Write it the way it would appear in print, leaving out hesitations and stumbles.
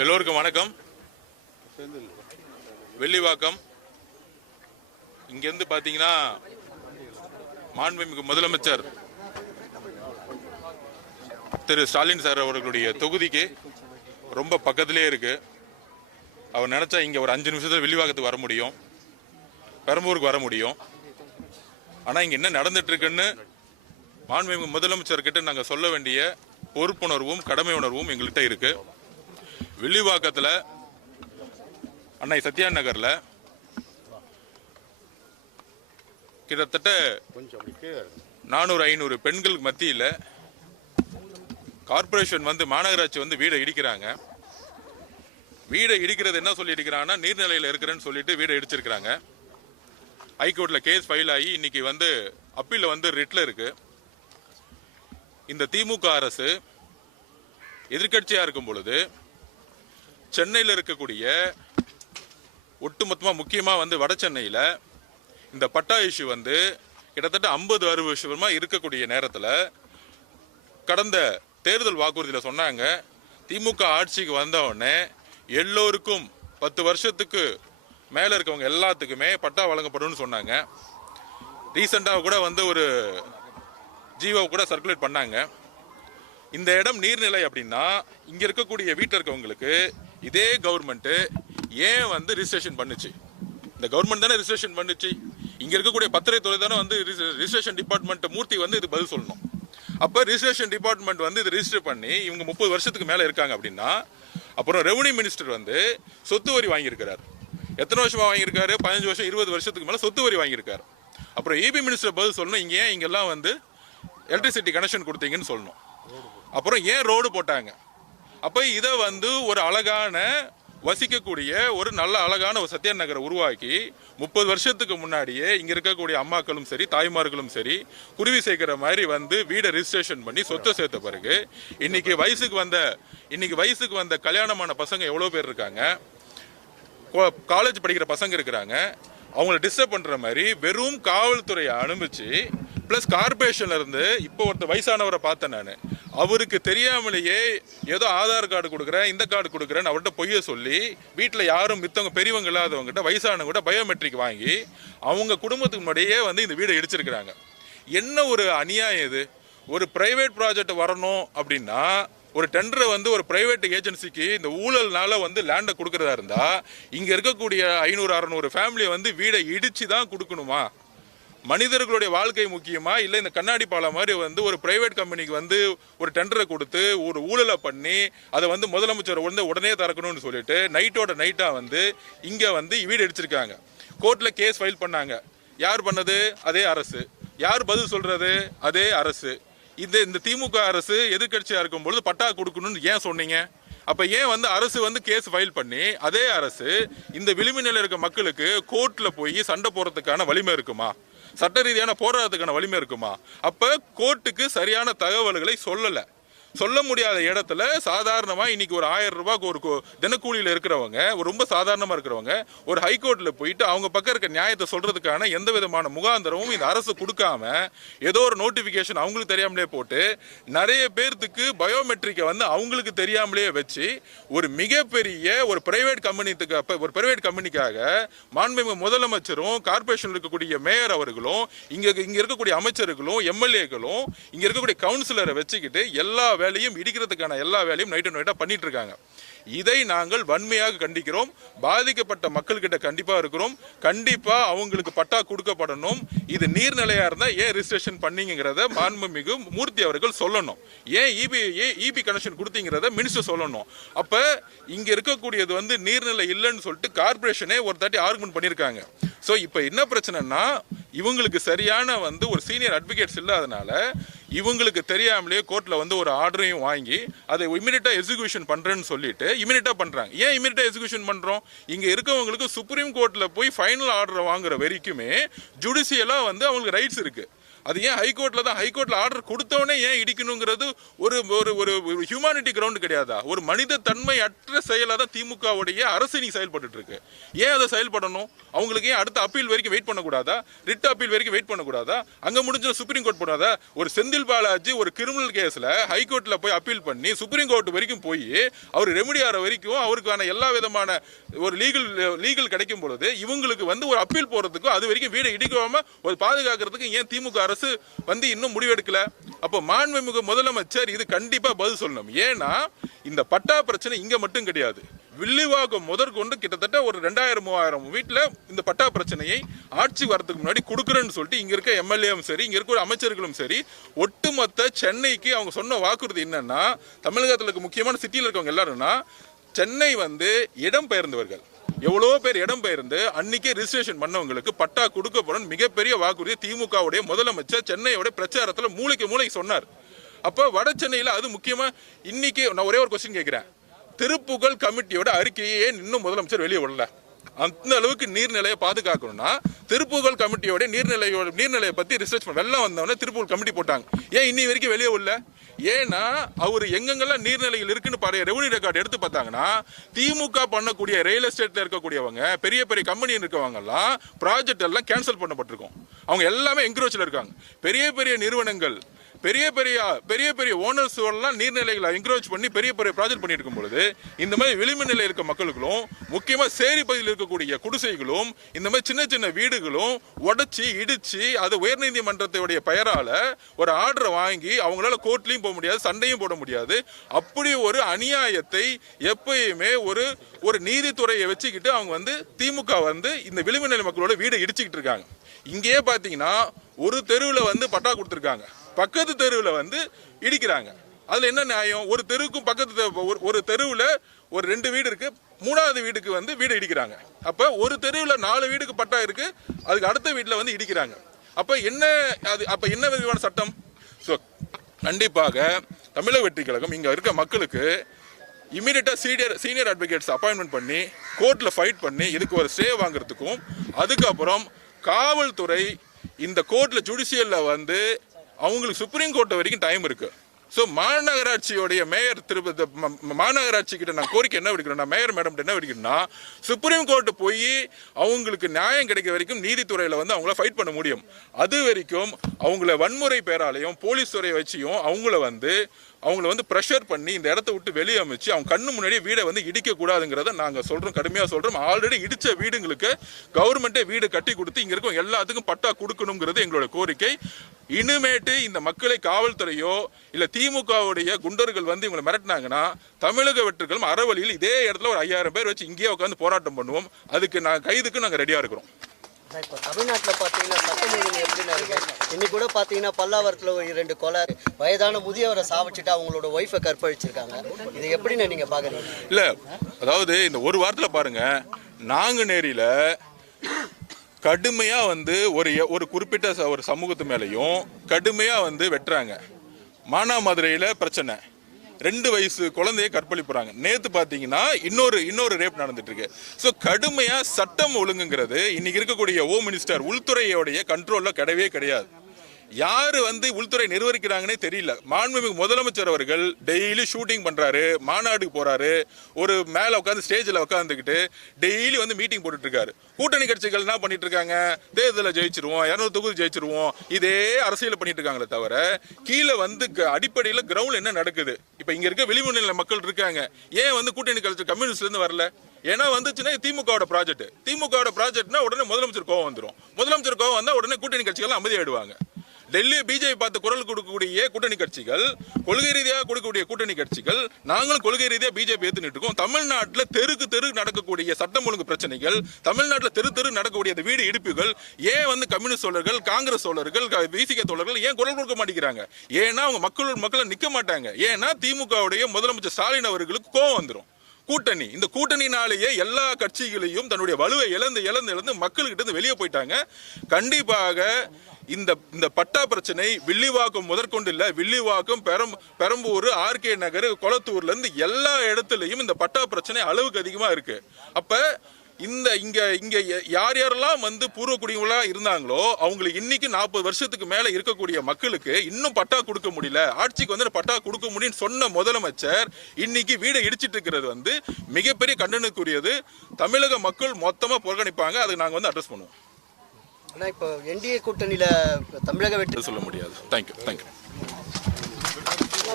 எல்லோருக்கும் வணக்கம். வெள்ளிவாக்கம் இங்கேருந்து பார்த்தீங்கன்னா மாண்புமிகு முதலமைச்சர் திரு ஸ்டாலின் சார் அவர்களுடைய தொகுதிக்கு ரொம்ப பக்கத்திலே இருக்கு. அவர் நினைச்சா இங்கே ஒரு 5 நிமிஷத்தில் வெள்ளிவாக்கத்துக்கு வர முடியும், பெரம்பூருக்கு வர முடியும். ஆனால் இங்கே என்ன நடந்துட்டு இருக்குன்னு மாண்புமிகு முதலமைச்சர்கிட்ட நாங்கள் சொல்ல வேண்டிய பொறுப்புணர்வும் கடமை உணர்வும் எங்கள்கிட்ட இருக்கு. வெள்ளிவாக்கத்தில் அன்னை சத்யா நகர்ல கிட்டத்தட்ட 400-500 பெண்களுக்கு மத்தியில் கார்பரேஷன் மாநகராட்சி வீடை இடிக்கிறாங்க. வீடை இடிக்கிறது என்ன சொல்லி இடிக்கிறாங்கன்னா, நீர்நிலையில் இருக்கிறேன்னு சொல்லிட்டு வீடை இடிச்சிருக்கிறாங்க. ஹைகோர்ட்ல கேஸ் ஃபைல் ஆகி இன்னைக்கு அப்பீல் ரிட்ல இருக்கு. இந்த திமுக அரசு எதிர்கட்சியா இருக்கும் பொழுது சென்னையில் இருக்கக்கூடிய ஒட்டுமொத்தமா முக்கியமா வட சென்னையில் இந்த பட்டா இஷ்யூ கிட்டத்தட்ட 50-60 வருஷமா இருக்கக்கூடிய நேரத்தில் கடந்த தேர்தல் வாக்குறுதியில் சொன்னாங்க, திமுக ஆட்சிக்கு வந்த உடனே எல்லோருக்கும் 10 வருஷத்துக்கு மேல இருக்கவங்க எல்லாத்துக்குமே பட்டா வழங்கப்படும் சொன்னாங்க. ரீசெண்டாக கூட ஒரு ஜிஓ கூட சர்க்குலேட் பண்ணாங்க. இந்த இடம் நீர்நிலை அப்படின்னா இங்க இருக்கக்கூடிய வீட்டில் இருக்கவங்களுக்கு இதே கவர்மெண்ட் ஏன் ரிஜிஸ்ட்ரேஷன் பண்ணுச்சு? இந்த கவர்மெண்ட் தானே ரிஜிஸ்ட்ரேஷன் பண்ணுச்சு. இங்க இருக்கக்கூடிய பத்திரத்துறை தானே ரிஜிஸ்ட்ரேஷன் டிபார்ட்மெண்ட் மூர்த்தி இது பதில் சொல்லணும். அப்ப ரிஜிஸ்ட்ரேஷன் டிபார்ட்மெண்ட் இது ரிஜிஸ்டர் பண்ணி இவங்க 30 வருஷத்துக்கு மேல இருக்காங்க அப்படின்னா, அப்புறம் ரெவன்யூ மினிஸ்டர் சொத்து வரி வாங்கியிருக்கிறார். எத்தனை வருஷமா வாங்கியிருக்காரு? 15 வருஷம் 20 வருஷத்துக்கு மேல சொத்து வரி வாங்கியிருக்காரு. அப்புறம் இபி மினிஸ்டர் பதில் சொல்லணும், இங்க ஏன் இங்கெல்லாம் எலக்ட்ரிசிட்டி கனெக்ஷன் கொடுத்தீங்கன்னு சொல்லணும். அப்புறம் ஏன் ரோடு போட்டாங்க? அப்ப இதை ஒரு அழகான வசிக்கக்கூடிய ஒரு நல்ல அழகான ஒரு சத்யா நகரை உருவாக்கி 30 வருஷத்துக்கு முன்னாடியே இங்க இருக்கக்கூடிய அம்மாக்களும் சரி தாய்மார்களும் சரி குருவி சேர்க்கிற மாதிரி வீடை ரிஜிஸ்ட்ரேஷன் பண்ணி சொத்தை சேர்த்த பிறகு இன்னைக்கு வயசுக்கு வந்த கல்யாணமான பசங்க எவ்வளவு பேர் இருக்காங்க, காலேஜ் படிக்கிற பசங்க இருக்கிறாங்க. அவங்களை டிஸ்டர்ப் பண்ற மாதிரி வெறும் காவல்துறையை அனுப்பிச்சு பிளஸ் கார்பரேஷன்ல இருந்து இப்போ ஒருத்தர் வயசானவரை பார்த்தேன் நான், அவருக்கு தெரியாமலேயே ஏதோ ஆதார் கார்டு கொடுக்குறேன் இந்த கார்டு கொடுக்குறேன்னு அவர்கிட்ட பொய்ய சொல்லி வீட்டில் யாரும் மித்தவங்க பெரியவங்க இல்லாதவங்ககிட்ட வயசானவங்க கூட பயோமெட்ரிக் வாங்கி அவங்க குடும்பத்துக்கு முன்னாடியே இந்த வீடை இடிச்சிருக்கிறாங்க. என்ன ஒரு அநியாயம் இது! ஒரு பிரைவேட் ப்ராஜெக்ட் வரணும் அப்படின்னா ஒரு டெண்டரை ஒரு பிரைவேட் ஏஜென்சிக்கு இந்த ஊழல்னால லேண்டை கொடுக்கறதா இருந்தா இங்க இருக்கக்கூடிய 500-600 ஃபேமிலியை வீடை இடிச்சு தான் கொடுக்கணுமா? மனிதர்களுடைய வாழ்க்கை முக்கியமா? இல்ல இந்த கண்ணாடி பாலம் மாதிரி ஒரு பிரைவேட் கம்பெனிக்கு ஒரு டெண்டரை கொடுத்து ஒரு ஊழலை பண்ணி அதை முதலமைச்சர் உடனே திறக்கணும்னு சொல்லிட்டு நைட்டோட நைட்டா இங்க வீடு அடிச்சிருக்காங்க. கோர்ட்ல கேஸ் ஃபைல் பண்ணாங்க. யார் பண்ணது? அதே அரசு. யார் பதில் சொல்றது? அதே அரசு. இந்த திமுக அரசு எதிர்கட்சியா இருக்கும் பொழுது பட்டா கொடுக்கணும்னு ஏன் சொன்னீங்க? அப்ப ஏன் அரசு கேஸ் ஃபைல் பண்ணி அதே அரசு இந்த விளிம்பு நிலையில் இருக்க மக்களுக்கு கோர்ட்ல போய் சண்டை போறதுக்கான வலிமை இருக்குமா? சட்ட ரீதியான போராட்டத்துக்கான வலிமை இருக்குமா? அப்ப கோர்ட்டுக்கு சரியான தகவல்களை சொல்ல முடியாத இடத்துல சாதாரணமா இன்னைக்கு ஒரு 1000 ரூபாய்க்கு ஒரு தினக்கூலியில இருக்கிறவங்க ரொம்ப சாதாரணமா இருக்கிறவங்க ஒரு ஹைகோர்ட்ல போயிட்டு அவங்க பக்கம் இருக்க நியாயத்தை சொல்றதுக்கான எந்த விதமான முகாந்திரமும் இந்த அரசு கொடுக்காம ஏதோ ஒரு நோட்டிபிகேஷன் அவங்களுக்கு தெரியாமலே போட்டு நிறைய பேர்த்துக்கு பயோமெட்ரிக்கை அவங்களுக்கு தெரியாமலே வச்சு ஒரு மிகப்பெரிய ஒரு பிரைவேட் கம்பெனிக்காக மாண்புமிகு முதலமைச்சரும் கார்பரேஷன் இருக்கக்கூடிய மேயர் அவர்களும் இங்க இருக்கக்கூடிய அமைச்சர்களும் எம்எல்ஏக்களும் இங்க இருக்கக்கூடிய கவுன்சிலரை வச்சுக்கிட்டு எல்லா வேலையும் இடிக்கிறதுக்கான எல்லா வேலையும் நைட்டா பண்ணிட்டு இருக்காங்க. இதை நாங்கள் வன்மையாக கண்டிக்கிறோம். பாதிக்கப்பட்ட மக்கள் கிட்ட கண்டிப்பா இருக்கிறோம். கண்டிப்பா அவங்களுக்கு பட்டா கொடுக்கப்படணும். இது நீர்நிலையா இருந்தா ஏன் ரிஜிஸ்ட்ரேஷன் பண்ணீங்கிறத மாண்புமிகு மூர்த்தி அவர்கள் சொல்லணும். ஏன் இபி கனெக்ஷன் கொடுத்தீங்கிறத மினிஸ்டர் சொல்லணும். அப்ப இங்க இருக்கக்கூடியது நீர்நிலை இல்லைன்னு சொல்லிட்டு கார்பரேஷனே ஒரு தாட்டி ஆர்குமெண்ட் பண்ணிருக்காங்க. சோ இப்ப என்ன பிரச்சனைனா இவங்களுக்கு சரியான ஒரு சீனியர் அட்வொகேட்ஸ் இல்லாதனால இவங்களுக்கு தெரியாமலே கோர்ட்ல ஒரு ஆர்டரையும் வாங்கி அதை இமிடியேட்டா எக்ஸிகியூஷன் பண்றேன்னு சொல்லிட்டு இமிடியேட்டா பண்றாங்க. ஏன் இமிடியேட்டா எக்ஸிகியூஷன் பண்றோம்? இங்க இருக்கவங்களுக்கு சுப்ரீம் கோர்ட்ல போய் ஃபைனல் ஆர்டர் வாங்குற வரைக்குமே ஜுடிஷியலா அவங்களுக்கு ரைட்ஸ் இருக்கு. அது ஏன் ஹைகோர்ட்ல ஆர்டர் கொடுத்தவனே ஏன் இடிக்கணுங்கிறது ஒரு ஒரு ஒரு ஹியூமானிட்டி கிரவுண்ட் கிடையாதா? ஒரு மனித தன்மை அற்ற செயலாக தான் திமுகவுடைய அரசு நீ செயல்பட்டு இருக்கு. ஏன் அதை செயல்படணும்? அவங்களுக்கு ஏன் அடுத்த அப்பீல் வரைக்கும் வெயிட் பண்ணக்கூடாதா? ரிட் அப்பீல் வரைக்கும் வெயிட் பண்ணக்கூடாதா? அங்க முடிஞ்ச சுப்ரீம் கோர்ட் போடாதா? ஒரு செந்தில் பாலாஜி ஒரு கிரிமினல் கேஸ்ல ஹைகோர்ட்ல போய் அப்பீல் பண்ணி சுப்ரீம் கோர்ட் வரைக்கும் போய் அவர் ரெமெடி ஆற வரைக்கும் அவருக்கான எல்லா விதமான ஒரு லீகல் கிடைக்கும் பொழுது இவங்களுக்கு வந்து ஒரு அப்பீல் போறதுக்கும் அது வரைக்கும் வீடு இடிக்காம ஒரு பாதுகாக்கிறதுக்கு ஏன் திமுக அரசு வந்து இன்னும் முடிவெடுக்கல? அப்போ மாண்புமிகு முதலமைச்சர் இது கண்டிப்பா பதில் சொல்லணும். ஏன்னா இந்த பட்டா பிரச்சனை இங்க மட்டும் கிடையாது. வில்லிவாக்கம் முதற்கொண்டு கிட்டத்தட்ட ஒரு 2000-3000 வீட்டுல இந்த பட்டா பிரச்சனையை ஆட்சி வரதுக்கு முன்னாடி கொடுக்குறேன்னு சொல்லிட்டு இங்க இருக்க எம்எல்ஏவும் சரி, இங்க இருக்க அமைச்சர்களும் சரி, ஒட்டுமொத்த சென்னைக்கு அவங்க சொன்ன வாக்குறுதி என்னன்னா, தமிழகத்தில் இருக்க முக்கியமான சிட்டியில் இருக்கவங்க எல்லாரும்னா, சென்னை வந்து இடம் பெயர்ந்தவர்கள் எவ்வளோ பேர் இடம் பெயர்ந்து அன்னைக்கே ரிஜிஸ்ட்ரேஷன் பண்ணவங்களுக்கு பட்டா கொடுக்கப்படும் மிகப்பெரிய வாக்குறுதி திமுகவுடைய முதலமைச்சர் சென்னையோட பிரச்சாரத்தில் மூளைக்கு சொன்னார். அப்ப வட சென்னையில் அது முக்கியமா இன்னைக்கு நான் ஒரே ஒரு கொஸ்டின் கேட்கிறேன். திருப்புகழ் கமிட்டியோட அறிக்கையே இன்னும் முதலமைச்சர் வெளியே விடல. அந்த அளவுக்கு நீர்நிலையை பாதுகாக்கணும்னா திருப்புகழ் கமிட்டியோட நீர்நிலையை பத்தி ரிசர்ச் பண்ண வெள்ளம் வந்தவொடனே திருப்புகழ் கமிட்டி போட்டாங்க. ஏன் இன்னி வரைக்கும் வெளியே விடல? ஏன்னா அவர் எங்கெங்கெல்லாம் நீர்நிலைகள் இருக்குன்னு பாரு ரெவன்யூ ரெக்கார்டு எடுத்து பார்த்தாங்கன்னா, திமுக பண்ணக்கூடிய ரியல் எஸ்டேட்ல இருக்கக்கூடியவங்க பெரிய பெரிய கம்பெனி இருக்கவங்க எல்லாம் ப்ராஜெக்ட் எல்லாம் கேன்சல் பண்ணப்பட்டிருக்கும். அவங்க எல்லாமே என்க்ரோச்ல இருக்காங்க. பெரிய பெரிய நிறுவனங்கள் பெரிய பெரிய ஓனர்ஸ் எல்லாம் நீர்நிலைகளை என்க்ரோச் பண்ணி பெரிய ப்ராஜெக்ட் பண்ணிட்டு இருக்கும் பொழுது இந்த மாதிரி விளிம்பு நிலை இருக்க மக்களுக்கும் முக்கியமா சேரி பகுதியில் இருக்கக்கூடிய குடிசைகளும் இந்த மாதிரி சின்ன சின்ன வீடுகளும் உடைச்சி இடிச்சு அது உயர்நீதிமன்றத்துடைய பெயரால ஒரு ஆர்டரை வாங்கி அவங்களால கோர்ட்லயும் போக முடியாது, சண்டையும் போட முடியாது. அப்படி ஒரு அநியாயத்தை எப்பயுமே ஒரு நீதித்துறையை வச்சுக்கிட்டு அவங்க வந்து திமுக வந்து இந்த விளிம்பு நிலை மக்களோட வீடை இடிச்சுக்கிட்டு இருக்காங்க. இங்கேயே பாத்தீங்கன்னா ஒரு தெருவில் வந்து பட்டா கொடுத்துருக்காங்க, பக்கத்து தெருவில் வந்து இடிக்கிறாங்க. அதுல என்ன நியாயம்? ஒரு தெருவுக்கும் பக்கத்து ஒரு தெருவில் ஒரு 2 வீடு இருக்கு, 3வது வீடுக்கு வந்து வீடு இடிக்கிறாங்க. அப்ப ஒரு தெருவில் 4 வீடுக்கு பட்டா இருக்கு, அதுக்கு அடுத்த வீட்டுல வந்து இடிக்கிறாங்க. அப்ப என்ன விதமான சட்டம்? கண்டிப்பாக தமிழக வெற்றி கழகம் இங்க இருக்க மக்களுக்கு இமீடியட்டா சீனியர் அட்வொகேட்ஸ் அப்பாயின்மெண்ட் பண்ணி கோர்ட்ல ஃபைட் பண்ணி இதுக்கு ஒரு ஸ்டே வாங்குறதுக்கும், அதுக்கப்புறம் காவல்துறை இந்த கோர்ட்ல ஜுடிஷியல்ல வந்து அவங்களுக்கு சுப்ரீம் கோர்ட் வரைக்கும் டைம் இருக்கு. ஸோ மாநகராட்சியோடைய மேயர் மாநகராட்சி கிட்ட நான் கோரிக்கை என்ன விடுக்கிறேன்னா, மேயர் மேடம் என்ன விடுக்கிறேன்னா, சுப்ரீம் கோர்ட் போய் அவங்களுக்கு நியாயம் கிடைக்க வரைக்கும் நீதித்துறையில வந்து அவங்கள ஃபைட் பண்ண முடியும். அது வரைக்கும் அவங்கள வன்முறை பேராலையும் போலீஸ் துறையை வச்சியும் அவங்கள வந்து ப்ரெஷர் பண்ணி இந்த இடத்த விட்டு வெளியே அமைச்சு அவங்க கண்ணு முன்னாடியே வீடை வந்து இடிக்க கூடாதுங்கிறத நாங்கள் சொல்றோம், கடுமையாக சொல்றோம். ஆல்ரெடி இடிச்ச வீடுங்களுக்கு கவர்மெண்ட்டே வீடு கட்டி கொடுத்து இங்க இருக்கும் எல்லாத்துக்கும் பட்டா கொடுக்கணுங்கிறது எங்களோட கோரிக்கை. இனிமேட்டு இந்த மக்களை காவல்துறையோ இல்ல திமுகவுடைய குண்டர்கள் வந்து இவங்களை மிரட்டினாங்கன்னா தமிழக வெற்றிகளும் அறவழியில் இதே இடத்துல ஒரு 5000 பேர் வச்சு இங்கேயே உட்காந்து போராட்டம் பண்ணுவோம். அதுக்கு கைதுக்கு நாங்கள் ரெடியா இருக்கிறோம். இப்போ தமிழ்நாட்டில் பார்த்தீங்கன்னா சட்டம் ஒழுங்கு எப்படின்னா இருக்கு. இன்னைக்கு கூட பார்த்தீங்கன்னா பல்லாவரத்தில் 2 கொலை, வயதான முதியவரை சாவச்சிட்டு அவங்களோட ஒய்ஃபை கற்பழிச்சிருக்காங்க. இது எப்படின்னு நீங்க பாக்குறீங்க? இல்ல, அதாவது இந்த ஒரு வாரத்தில் பாருங்க, நாங்குநேரியில கடுமையா வந்து ஒரு குறிப்பிட்ட ஒரு சமூகத்து மேலையும் கடுமையா வந்து வெட்டுறாங்க. மானாமதுரையில பிரச்சனை, 2 வயசு குழந்தைய கற்பழிப்புறாங்க. நேத்து பாத்தீங்கன்னா இன்னொரு ரேப் நடந்துட்டு இருக்கு. சோ கடுமையா சட்டம் ஒழுங்குங்கிறது இன்னைக்கு இருக்கக்கூடிய ஹோம் மினிஸ்டர் உள்துறையோடைய கண்ட்ரோல்ல கிடையவே கிடையாது. யாரு வந்து உள்துறை நிர்வகிக்கிறாங்கன்னே தெரியல. மாண்புமிகு முதலமைச்சர் அவர்கள் டெய்லி ஷூட்டிங் பண்றாரு, மாநாடுக்கு போறாரு, ஒரு மேல உட்காந்து ஸ்டேஜ்ல உட்காந்துக்கிட்டு டெய்லி வந்து மீட்டிங் போட்டுட்டு இருக்காரு. கூட்டணி கட்சிகள் என்ன பண்ணிட்டு இருக்காங்க? தேர்தலில் ஜெயிச்சிருவோம், 200 தொகுதி ஜெயிச்சிருவோம், இதே அரசியல் பண்ணிட்டு இருக்காங்களே தவிர கீழே வந்து அடிப்படையில் கிரவுண்ட் என்ன நடக்குது? இப்ப இங்க இருக்க விளிம்பு நிலை மக்கள் இருக்காங்க, ஏன் வந்து கூட்டணி கட்சி கம்யூனிஸ்ட்ல இருந்து வரல? ஏன்னா வந்துச்சுன்னா திமுகவோட ப்ராஜெக்ட்னா உடனே முதலமைச்சர் கோவம் வந்துடும். முதலமைச்சர் கோவம் வந்தா உடனே கூட்டணி கட்சிகள் அமைதியாயிடுவாங்க. டெல்லி பிஜேபி பார்த்து குரல் கொடுக்கக்கூடிய கூட்டணி கட்சிகள், கொள்கை ரீதியாக கொடுக்கக்கூடிய கூட்டணி கட்சிகள், நாங்களும் கொள்கை ரீதியாக பிஜேபி ஏத்துட்டு இருக்கோம். தமிழ்நாட்டில் தெருக்கு நடக்கக்கூடிய சட்டம் ஒழுங்கு பிரச்சனைகள், தமிழ்நாட்டில் தெரு நடக்கக்கூடிய வீடு இடிப்புகள் ஏன் வந்து கம்யூனிஸ்ட் தோழர்கள், காங்கிரஸ் தோழர்கள், விசிக தோழர்கள் ஏன் குரல் கொடுக்க மாட்டேங்கிறாங்க? ஏன்னா அவங்க மக்களை நிக்க மாட்டாங்க. ஏன்னா திமுகவுடைய முதலமைச்சர் ஸ்டாலின் அவர்களுக்கு கோவம் வந்துடும். இந்த கூட்டணினாலேயே எல்லா கட்சிகளையும் தன்னுடைய வலுவை இழந்து மக்கள்கிட்ட இருந்து வெளியே போயிட்டாங்க. கண்டிப்பாக இந்த பட்டா பிரச்சனை வில்லிவாக்கம் முதற்கொண்டு இல்ல, வில்லிவாக்கம், பெரம்பூர், ஆர்கே நகர், கொளத்தூர்ல இருந்து எல்லா இடத்துலயும் இந்த பட்டா பிரச்சனை அளவுக்கு அதிகமா இருக்கு. அப்ப இங்க யார் யாரெல்லாம் வந்து பூர்வ குடிகளா இருந்தாங்களோ அவங்களுக்கு இன்னைக்கு 40 வருஷத்துக்கு மேல இருக்கக்கூடிய மக்களுக்கு இன்னும் பட்டா கொடுக்க முடியல, ஆட்சிக்கு வந்து பட்டா கொடுக்க முடியும்னு சொன்ன முதலமைச்சர் இன்னைக்கு வீடை இடிச்சிட்டு இருக்கிறது வந்து மிகப்பெரிய கண்டனத்துக்குரியது. தமிழக மக்கள் மொத்தமா புறக்கணிப்பாங்க. அதை நாங்க வந்து அட்ரஸ் பண்ணுவோம். ஆனா இப்போ என்டிஏ கூட்டணியில தமிழக வெற்றி சொல்ல முடியாது. தேங்க்யூ.